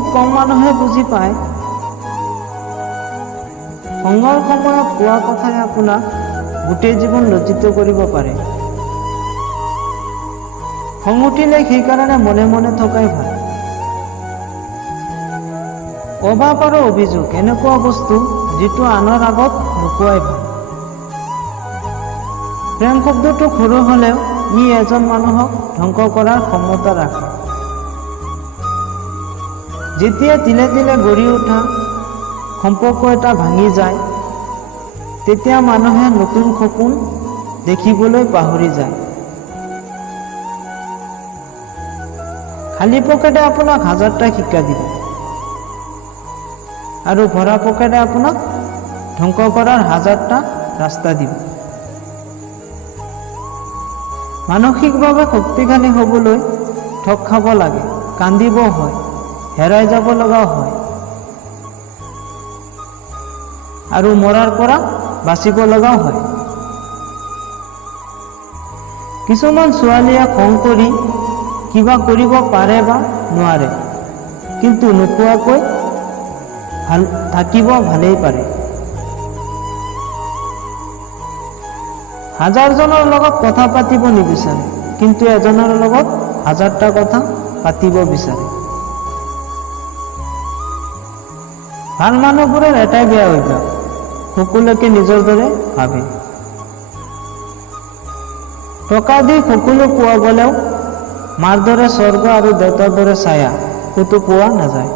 বহুত কম মানুহে বুজি পায় সংগৰ সময়ত কোৱা কথাই আপোনাক গোটেই জীৱন লজ্জিত কৰিব পাৰে। খং উঠিলে সেইকাৰণে মনে মনে থকাই ভাল। অভাৱ আৰু অভিযোগ এনেকুৱা বস্তু যিটো আনৰ আগত নোকোৱাই ভাল। প্ৰেম শব্দটো সৰু হ'লেও ই এজন মানুহক ধ্বংস কৰাৰ ক্ষমতা ৰাখে। যেতিয়া তিলে তিলে গঢ়ি উঠা সম্পৰ্ক এটা ভাঙি যায়, তেতিয়া মানুহে নতুন সপোন দেখিবলৈ পাহৰি যায়। খালী পকেটে আপোনাক হাজাৰটা শিক্ষা দিব আৰু ভৰা পকেটে আপোনাক ধ্বংস কৰাৰ হাজাৰটা ৰাস্তা দিব। মানসিকভাৱে শক্তিশালী হ'বলৈ ঠগ খাব লাগে, কান্দিব হয়, হেৰাই যাব লগা হয় আৰু মৰাৰ পৰা বাচিব লগাও হয়। কিছুমান ছোৱালীয়ে খং কৰি কিবা কৰিব পাৰে বা নোৱাৰে, কিন্তু নোকোৱাকৈ থাকিব ভালেই পাৰে। হাজাৰজনৰ লগত কথা পাতিব নিবিচাৰে, কিন্তু এজনৰ লগত হাজাৰটা কথা পাতিব বিচাৰে। ভাল মানুহবোৰৰ এটাই বেয়া অভ্যাস, সকলোকে নিজৰ দৰে ভাবে। টকা দি সকলো পোৱা গ'লেও মাৰ দৰে স্বৰ্গ আৰু দেউতাৰ দৰে ছায়া ক'তো পোৱা নাযায়।